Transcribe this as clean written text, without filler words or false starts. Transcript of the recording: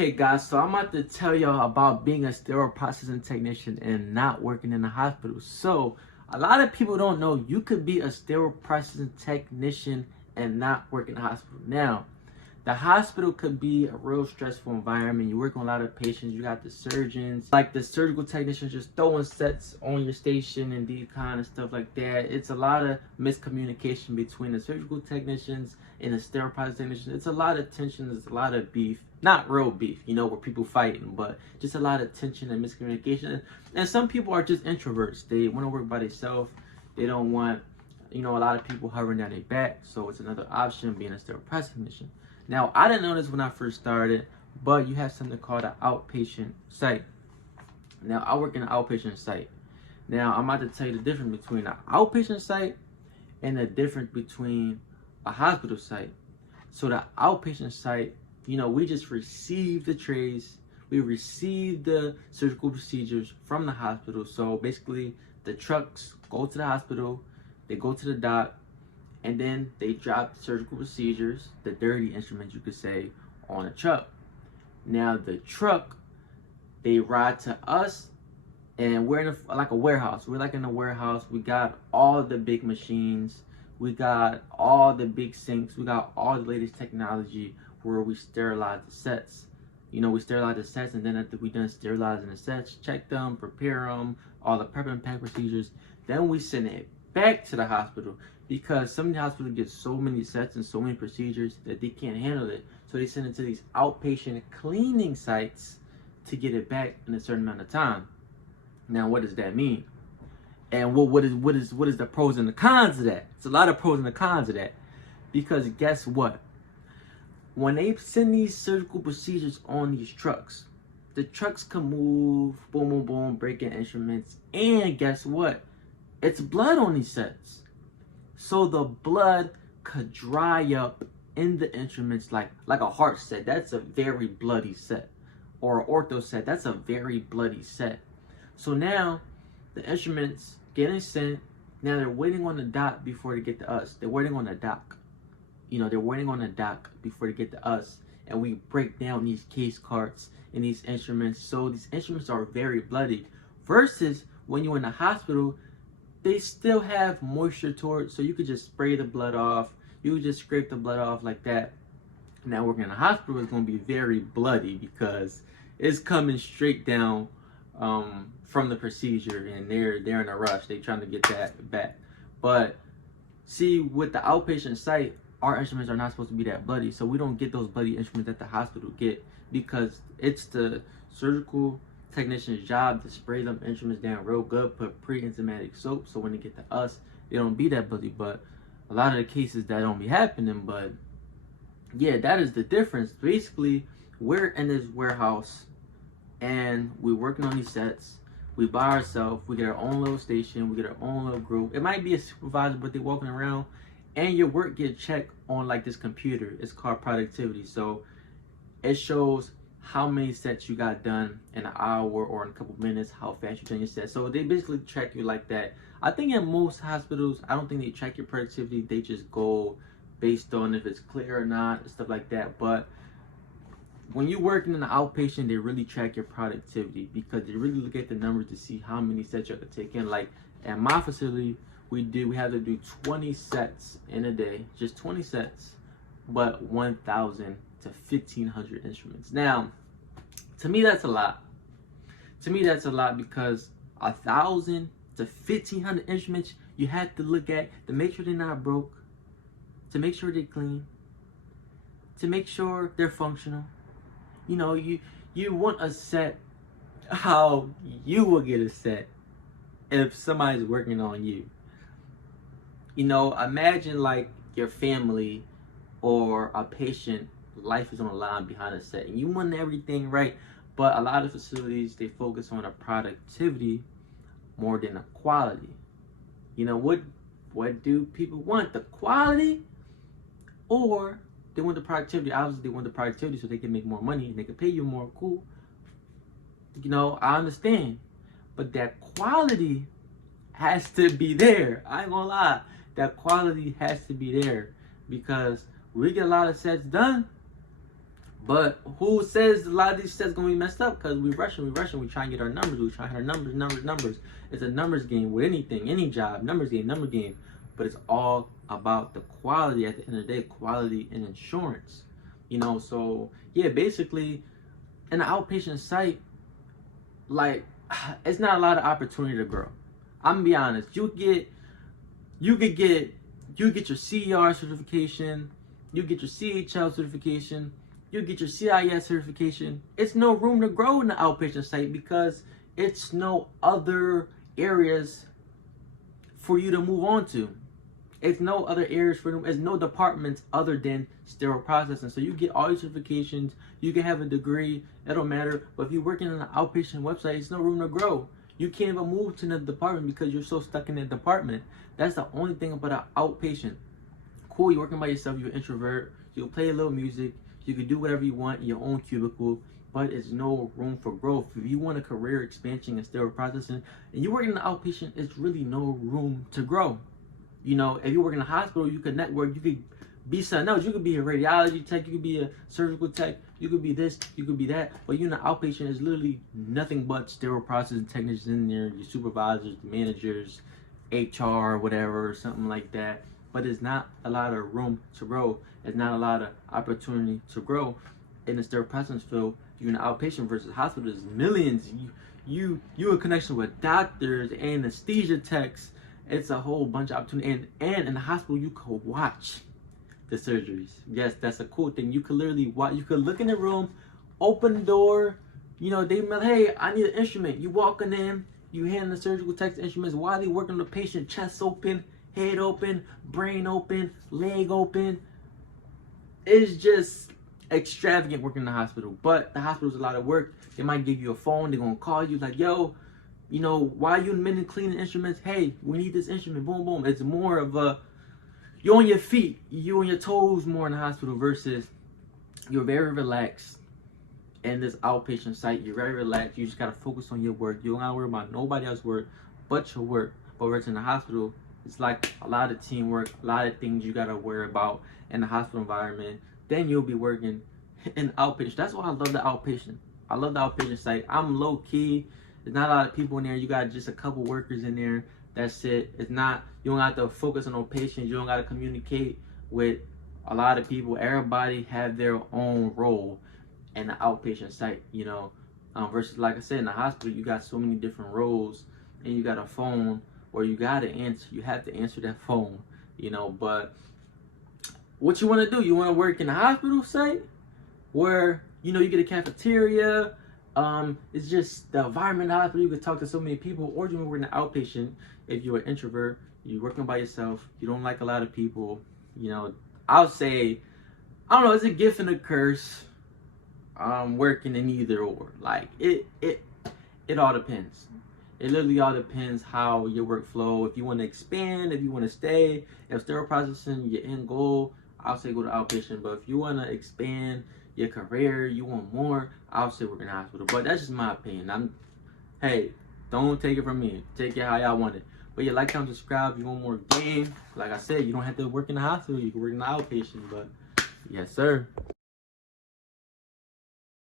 Hey guys, so I'm about to tell y'all about being a sterile processing technician and not working in the hospital. So, a lot of people don't know you could be a sterile processing technician and not work in the hospital. Now, the hospital could be a real stressful environment. You work on a lot of patients. You got the surgeons, like the surgical technicians just throwing sets on your station and these kind of stuff like that. It's a lot of miscommunication between the surgical technicians and the sterile processing technicians. It's a lot of tension. There's a lot of beef. Not real beef, where people fighting, but just a lot of tension and miscommunication. And some people are just introverts. They want to work by themselves. They don't want, a lot of people hovering down their back. So it's another option being a sterile processing technician. Now, I didn't know this when I first started, but you have something called an outpatient site. Now, I work in an outpatient site. Now, I'm about to tell you the difference between an outpatient site and the difference between a hospital site. So the outpatient site, we just receive the trays, we receive the surgical procedures from the hospital. So basically, the trucks go to the hospital, they go to the dock, and then they drop the surgical procedures, the dirty instruments you could say, on a truck. Now the truck, they ride to us, and we're in like a warehouse. We're like in a warehouse. We got all the big machines, we got all the big sinks, we got all the latest technology where we sterilize the sets. We sterilize the sets, and then after we done sterilizing the sets, check them, prepare them, all the prep and pack procedures, then we send it back to the hospital, because some of the hospitals get so many sets and so many procedures that they can't handle it. So they send it to these outpatient cleaning sites to get it back in a certain amount of time. Now, what does that mean? And what is the pros and the cons of that? It's a lot of pros and the cons of that. Because guess what? When they send these surgical procedures on these trucks, the trucks can move, boom, boom, boom, breaking instruments. And guess what? It's blood on these sets. So the blood could dry up in the instruments like a heart set. That's a very bloody set. Or an ortho set. That's a very bloody set. So now the instruments getting sent. Now they're waiting on the dock before they get to us. They're waiting on the dock. They're waiting on the dock before they get to us. And we break down these case carts and these instruments. So these instruments are very bloody. Versus when you're in the hospital, they still have moisture to it. So you could just spray the blood off. You could just scrape the blood off like that. Now working in a hospital is going to be very bloody because it's coming straight down from the procedure, and they're in a rush. They're trying to get that back. But see, with the outpatient site, our instruments are not supposed to be that bloody, so we don't get those bloody instruments that the hospital get, because it's the surgical technician's job to spray them instruments down real good, put pre-enzymatic soap, so when they get to us, they don't be that bloody. But a lot of the cases that don't be happening. But yeah, that is the difference. Basically, we're in this warehouse and we're working on these sets. We by ourselves. We get our own little station. We get our own little group. It might be a supervisor, but they're walking around, and your work gets checked on like this computer. It's called productivity. So it shows how many sets you got done in an hour or in a couple minutes, how fast you done your set. So they basically track you like that. I think in most hospitals, I don't think they track your productivity. They just go based on if it's clear or not, stuff like that. But when you're working in the outpatient, they really track your productivity, because they really look at the numbers to see how many sets you have to take in. Like at my facility, we have to do 20 sets in a day, just 20 sets, but 1,000 to 1,500 instruments. Now, to me, that's a lot. To me, that's a lot, because 1,000 to 1,500 instruments you have to look at to make sure they're not broke, to make sure they're clean, to make sure they're functional. You want a set how you will get a set if somebody's working on you. Imagine like your family or a patient life is on the line behind a set, and you want everything right. But a lot of facilities, they focus on the productivity more than the quality. What do people want? The quality, or they want the productivity? Obviously, they want the productivity so they can make more money and they can pay you more. Cool. I understand. But that quality has to be there. I ain't gonna lie. That quality has to be there, because we get a lot of sets done, But who says a lot of these sets gonna be messed up? Because we rushing, we try and get our numbers, we try and hit our numbers. It's a numbers game with anything, any job, number game. But it's all about the quality at the end of the day, quality and insurance. You know, so yeah, basically in an outpatient site, like it's not a lot of opportunity to grow. I'm gonna be honest. You could get your CER certification, you get your CHL certification, you get your CIS certification. It's no room to grow in the outpatient site because it's no other areas for you to move on to. It's no other areas for them. There's no departments other than sterile processing. So you get all your certifications. You can have a degree. It don't matter. But if you're working on an outpatient website, it's no room to grow. You can't even move to another department because you're so stuck in that department. That's the only thing about an outpatient. Cool, you're working by yourself. You're an introvert. You'll play a little music. You can do whatever you want in your own cubicle. But it's no room for growth. If you want a career expansion in sterile processing and you work in an outpatient, it's really no room to grow. You know, if you work in a hospital, you could network, you could be something else. You could be a radiology tech, you could be a surgical tech, you could be this, you could be that. But you in the outpatient, is literally nothing but sterile processing technicians in there, your supervisors, the managers, HR, whatever, something like that. But there's not a lot of room to grow. There's not a lot of opportunity to grow in the sterile processing field. You're in the outpatient versus hospital, there's millions. You in connection with doctors, anesthesia techs. It's a whole bunch of opportunity, and in the hospital you could watch the surgeries. Yes, that's a cool thing. You could literally watch. You could look in the room, open the door. You know, they might, hey, I need an instrument. You walking in, you hand the surgical techs instruments while they working on the patient. Chest open, head open, brain open, leg open. It's just extravagant working in the hospital. But the hospital's a lot of work. They might give you a phone. They're gonna call you like, yo, you know, why are you in the minute cleaning instruments? Hey, we need this instrument. Boom, boom. It's more of a, you're on your feet, you on your toes more in the hospital versus you're very relaxed in this outpatient site. You're very relaxed. You just gotta focus on your work. You don't gotta worry about nobody else's work but your work. But versus in the hospital, it's like a lot of teamwork, a lot of things you gotta worry about in the hospital environment. Then you'll be working in outpatient. That's why I love the outpatient. I love the outpatient site. I'm low key. There's not a lot of people in there. You got just a couple workers in there. That's it. It's not, you don't have to focus on no patients. You don't got to communicate with a lot of people. Everybody have their own role in the outpatient site, you know, versus like I said, in the hospital, you got so many different roles and you got a phone where you got to answer. You have to answer that phone, you know, but what you want to do, you want to work in a hospital site where, you know, you get a cafeteria. It's just the environment in the hospital. You can talk to so many people, or you can work in an outpatient. If you're an introvert, you're working by yourself, you don't like a lot of people, you know, I'll say, I don't know, it's a gift and a curse. Working in either or. Like it all depends. It literally all depends how your workflow. If you want to expand, if you want to stay, if sterile processing your end goal, I'll say go to outpatient. But if you want to expand your career, you want more, I'll say work in the hospital. But that's just my opinion. Hey, don't take it from me. Take it how y'all want it. But yeah, like, comment, subscribe. If you want more game, like I said, you don't have to work in the hospital. You can work in the outpatient. But yes, sir.